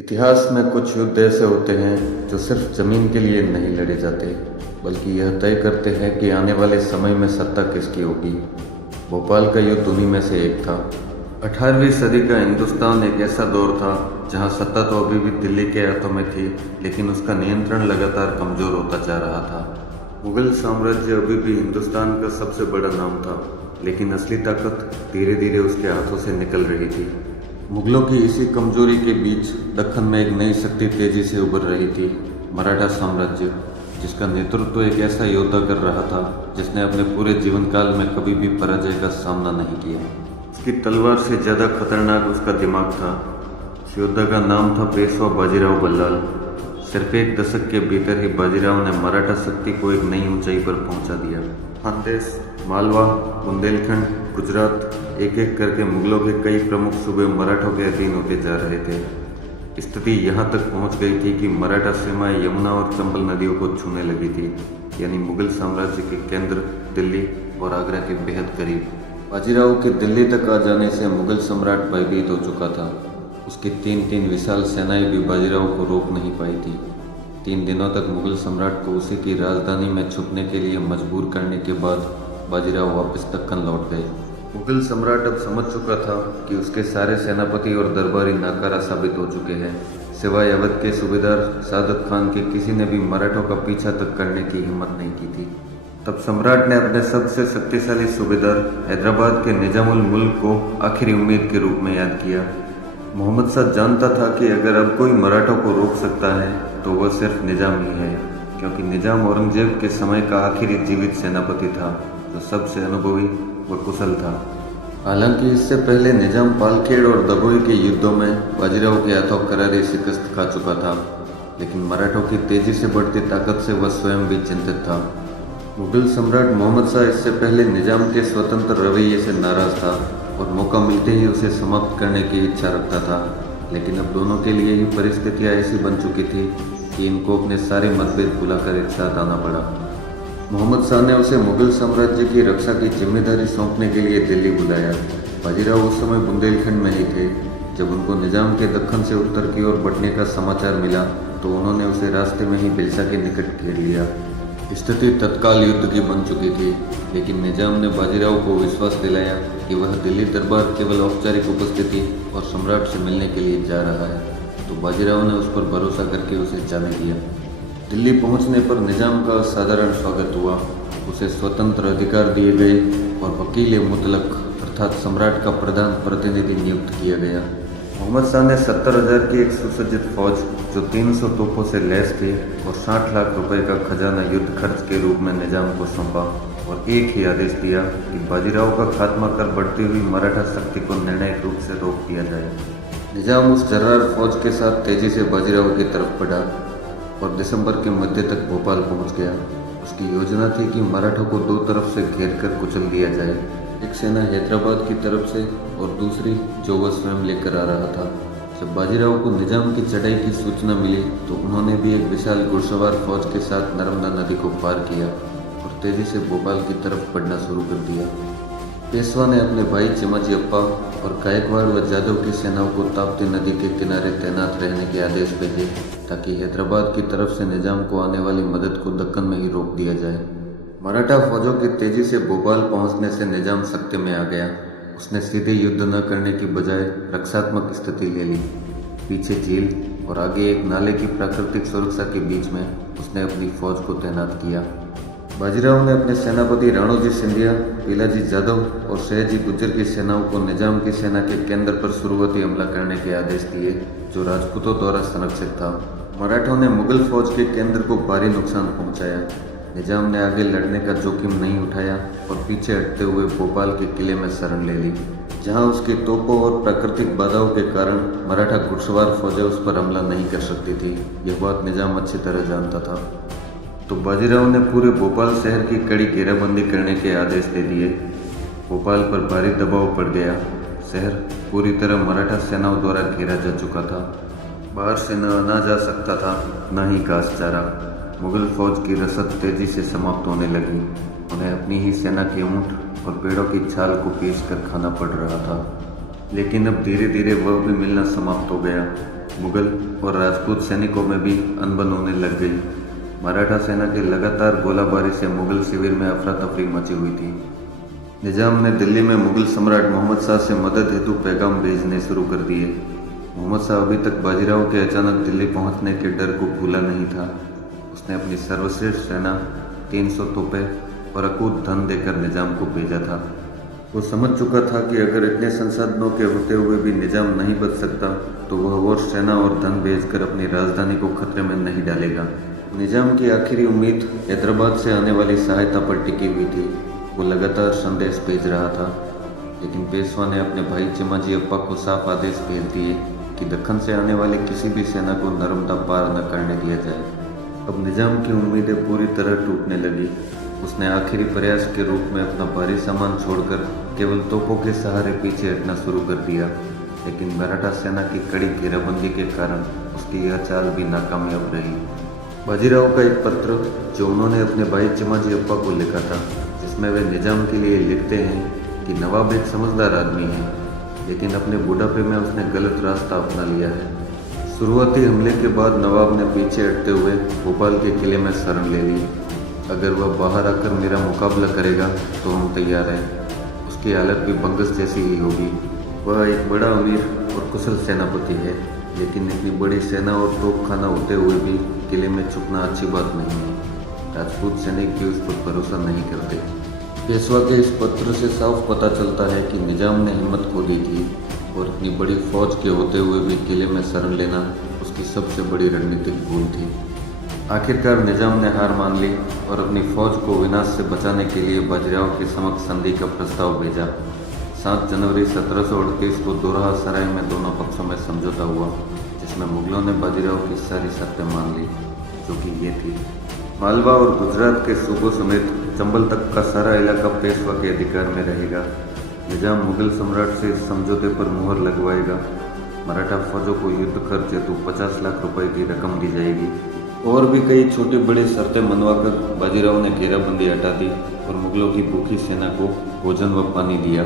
इतिहास में कुछ युद्ध ऐसे होते हैं जो सिर्फ जमीन के लिए नहीं लड़े जाते, बल्कि यह तय करते हैं कि आने वाले समय में सत्ता किसकी होगी। भोपाल का युद्ध उन्हीं में से एक था। 18वीं सदी का हिंदुस्तान एक ऐसा दौर था जहां सत्ता तो अभी भी दिल्ली के हाथों में थी, लेकिन उसका नियंत्रण लगातार कमजोर होता जा रहा था। मुगल साम्राज्य अभी भी हिंदुस्तान का सबसे बड़ा नाम था, लेकिन असली ताकत धीरे धीरे उसके हाथों से निकल रही थी। मुगलों की इसी कमजोरी के बीच दक्कन में एक नई शक्ति तेजी से उभर रही थी, मराठा साम्राज्य, जिसका नेतृत्व एक ऐसा योद्धा कर रहा था जिसने अपने पूरे जीवन काल में कभी भी पराजय का सामना नहीं किया। उसकी तलवार से ज़्यादा खतरनाक उसका दिमाग था। उस योद्धा का नाम था पेशवा बाजीराव बल्लाल। सिर्फ एक दशक के भीतर ही बाजीराव ने मराठा शक्ति को एक नई ऊंचाई पर पहुंचा दिया। खानदेश, मालवा, बुंदेलखंड, गुजरात, एक एक करके मुगलों के कई प्रमुख सूबे मराठों के अधीन होते जा रहे थे। स्थिति यहाँ तक पहुँच गई थी कि मराठा सीमाएं यमुना और चंबल नदियों को छूने लगी थी, यानी मुगल साम्राज्य के केंद्र दिल्ली और आगरा के बेहद करीब। बाजीराव के दिल्ली तक आ जाने से मुगल सम्राट भयभीत हो चुका था। उसकी तीन विशाल सेनाएं भी बाजीराव को रोक नहीं पाई थी। 3 दिनों तक मुगल सम्राट को उसी की राजधानी में छुपने के लिए मजबूर करने के बाद बाजीराव वापस दक्कन लौट गए। मुगल सम्राट अब समझ चुका था कि उसके सारे सेनापति और दरबारी नाकारा साबित हो चुके हैं। सिवाय अवध के सूबेदार सादत खान के किसी ने भी मराठों का पीछा तक करने की हिम्मत नहीं की थी। तब सम्राट ने अपने सबसे शक्तिशाली सूबेदार हैदराबाद के निजामुल मुल्क को आखिरी उम्मीद के रूप में याद किया। मोहम्मद शाह जानता था कि अगर अब कोई मराठों को रोक सकता है तो वह सिर्फ निजाम ही है, क्योंकि निजाम औरंगजेब के समय का आखिरी जीवित सेनापति था जो सबसे अनुभवी व कुशल था। हालांकि इससे पहले निजाम पालखेड़ और दभोई के युद्धों में बाजीराव के हाथों करारी शिकस्त खा चुका था, लेकिन मराठों की तेजी से बढ़ती ताकत से वह स्वयं भी चिंतित था। मुगल सम्राट मोहम्मद शाह इससे पहले निजाम के स्वतंत्र रवैये से नाराज था और मौका मिलते ही उसे समाप्त करने की इच्छा रखता था, लेकिन अब दोनों के लिए ही परिस्थितियाँ ऐसी बन चुकी थी कि इनको अपने सारे मतभेद भुलाकर एक साथ आना पड़ा। मोहम्मद शाह ने उसे मुगल साम्राज्य की रक्षा की जिम्मेदारी सौंपने के लिए दिल्ली बुलाया। बाजीराव उस समय बुंदेलखंड में ही थे। जब उनको निजाम के दक्कन से उत्तर की ओर बढ़ने का समाचार मिला तो उन्होंने उसे रास्ते में ही बिलसा के निकट घेर लिया। स्थिति तत्काल युद्ध की बन चुकी थी, लेकिन निजाम ने बाजीराव को विश्वास दिलाया कि वह दिल्ली दरबार केवल औपचारिक उपस्थिति और सम्राट से मिलने के लिए जा रहा है, तो बाजीराव ने उस पर भरोसा करके उसे जाने दिया। दिल्ली पहुंचने पर निजाम का साधारण स्वागत हुआ। उसे स्वतंत्र अधिकार दिए गए और वकील मुतलक अर्थात सम्राट का प्रधान प्रतिनिधि नियुक्त किया गया। मोहम्मद शाह ने 70,000 की एक सुसज्जित फौज जो 300 तोपों से लैस थी और 60 लाख रुपए का खजाना युद्ध खर्च के रूप में निजाम को सौंपा और एक ही आदेश दिया कि बाजीराव का खात्मा कर बढ़ती हुई मराठा शक्ति को निर्णायक रूप से रोक दिया जाए। निजाम उस जर्रार फौज के साथ तेजी से बाजीराव की तरफ बढ़ा और दिसंबर के मध्य तक भोपाल पहुंच गया। उसकी योजना थी कि मराठों को 2 तरफ से घेर कर कुचल दिया जाए, एक सेना हैदराबाद की तरफ से और दूसरी जो वह स्वयं लेकर आ रहा था। जब बाजीराव को निजाम की चढ़ाई की सूचना मिली तो उन्होंने भी एक विशाल घुड़सवार फौज के साथ नर्मदा नदी को पार किया और तेजी से भोपाल की तरफ बढ़ना शुरू कर दिया। पेशवा ने अपने भाई चिमाजी अप्पा और गायकवाड़ व जादव की सेनाओं को ताप्ती नदी के किनारे तैनात रहने के आदेश भेजे ताकि हैदराबाद की तरफ से निजाम को आने वाली मदद को दक्कन में ही रोक दिया जाए। मराठा फौजों की तेजी से भोपाल पहुंचने से निजाम सख्ते में आ गया। उसने सीधे युद्ध न करने की बजाय रक्षात्मक स्थिति ले ली। पीछे झील और आगे एक नाले की प्राकृतिक सुरक्षा के बीच में उसने अपनी फौज को तैनात किया। बाजीराव ने अपने सेनापति राणोजी सिंधिया, पिलाजी जादव और सयाजी गुज्जर की सेनाओं को निजाम की सेना के केंद्र पर शुरुआती हमला करने के आदेश दिए, जो राजपूतों द्वारा संरक्षित था। मराठों ने मुगल फौज के केंद्र को भारी नुकसान पहुंचाया। निजाम ने आगे लड़ने का जोखिम नहीं उठाया और पीछे हटते हुए भोपाल के किले में शरण ले ली, जहां उसकी तोपों और प्राकृतिक बाधाओं के कारण मराठा घुड़सवार फौजें उस पर हमला नहीं कर सकती थी। यह बात निजाम अच्छी तरह जानता था। तो बाजीराव ने पूरे भोपाल शहर की कड़ी घेराबंदी करने के आदेश दे दिए। भोपाल पर भारी दबाव पड़ गया। शहर पूरी तरह मराठा सेनाओं द्वारा घेरा जा चुका था। बाहर से न आना जा सकता था, न ही घास चारा। मुगल फौज की रसद तेजी से समाप्त होने लगी। उन्हें अपनी ही सेना के ऊंट और पेड़ों की छाल को पीस कर खाना पड़ रहा था। लेकिन अब धीरे धीरे वह भी मिलना समाप्त हो गया। मुगल और राजपूत सैनिकों में भी अनबन होने लग गई। मराठा सेना की लगातार गोलाबारी से मुगल शिविर में अफरा तफरी मची हुई थी। निजाम ने दिल्ली में मुगल सम्राट मोहम्मद शाह से मदद हेतु पैगाम भेजने शुरू कर दिए। मोहम्मद शाह अभी तक बाजीराव के अचानक दिल्ली पहुंचने के डर को भूला नहीं था। उसने अपनी सर्वश्रेष्ठ सेना, 300 तोपें और अकूत धन देकर निजाम को भेजा था। वो समझ चुका था कि अगर इतने संसाधनों के होते हुए भी निजाम नहीं बच सकता तो वह और सेना और धन भेजकर अपनी राजधानी को खतरे में नहीं डालेगा। निजाम की आखिरी उम्मीद हैदराबाद से आने वाली सहायता पर टिकी हुई थी। वो लगातार संदेश भेज रहा था, लेकिन पेशवा ने अपने भाई चिमाजी अप्पा को साफ आदेश भेज दिए कि दक्कन से आने वाली किसी भी सेना को नर्मदा पार न करने दिया जाए। अब निजाम की उम्मीदें पूरी तरह टूटने लगी। उसने आखिरी प्रयास के रूप में अपना भारी सामान छोड़कर केवल तोपों के सहारे पीछे हटना शुरू कर दिया, लेकिन मराठा सेना की कड़ी घेराबंदी के कारण उसकी यह चाल भी नाकामयाब रही। बाजीराव का एक पत्र जो उन्होंने अपने भाई चिमाजी अप्पा को लिखा था, जिसमें वे निजाम के लिए लिखते हैं कि नवाब एक समझदार आदमी है, लेकिन अपने बुढ़ापे में उसने गलत रास्ता अपना लिया है। शुरुआती हमले के बाद नवाब ने पीछे हटते हुए भोपाल के किले में शरण ले ली। अगर वह बाहर आकर मेरा मुकाबला करेगा तो हम तैयार हैं। उसकी हालत भी बंगस जैसी ही होगी। वह एक बड़ा अमीर और कुशल सेनापति है, लेकिन इतनी बड़ी सेना और तोपखाना होते हुए भी किले में छुपना अच्छी बात नहीं है। राजपूत सैनिक भी उस पर भरोसा नहीं करते। पेशवा के इस पत्र से साफ पता चलता है कि निजाम ने हिम्मत खो दी थी और इतनी बड़ी फौज के होते हुए भी किले में शरण लेना उसकी सबसे बड़ी रणनीतिक भूल थी। आखिरकार निजाम ने हार मान ली और अपनी फौज को विनाश से बचाने के लिए बाजीराव के समक्ष संधि का प्रस्ताव भेजा। 7 जनवरी 1738 को दोरहा सराय में दोनों पक्षों में समझौता हुआ, जिसमें मुगलों ने बाजीराव की सारी शर्तें मान ली, जो कि ये थी: मालवा और गुजरात के सूबों समेत चंबल तक का सारा इलाका पेशवा के अधिकार में रहेगा। निजाम मुगल सम्राट से इस समझौते पर मुहर लगवाएगा। मराठा फौजों को युद्ध खर्च हेतु 50 लाख रुपए की रकम दी जाएगी। और भी कई छोटी बड़ी शर्तें मनवाकर बाजीराव ने घेराबंदी हटा दी और मुगलों की भूखी सेना को भोजन व पानी दिया।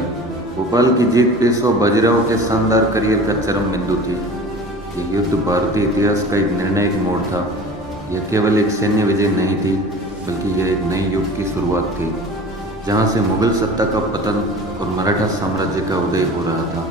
भोपाल की जीत पेशवा बाजीराव के शानदार करियर का चरम बिंदु थी। ये युद्ध भारतीय इतिहास का एक निर्णायक मोड़ था। यह केवल एक सैन्य विजय नहीं थी, बल्कि यह एक नई युग की शुरुआत थी, जहाँ से मुगल सत्ता का पतन और मराठा साम्राज्य का उदय हो रहा था।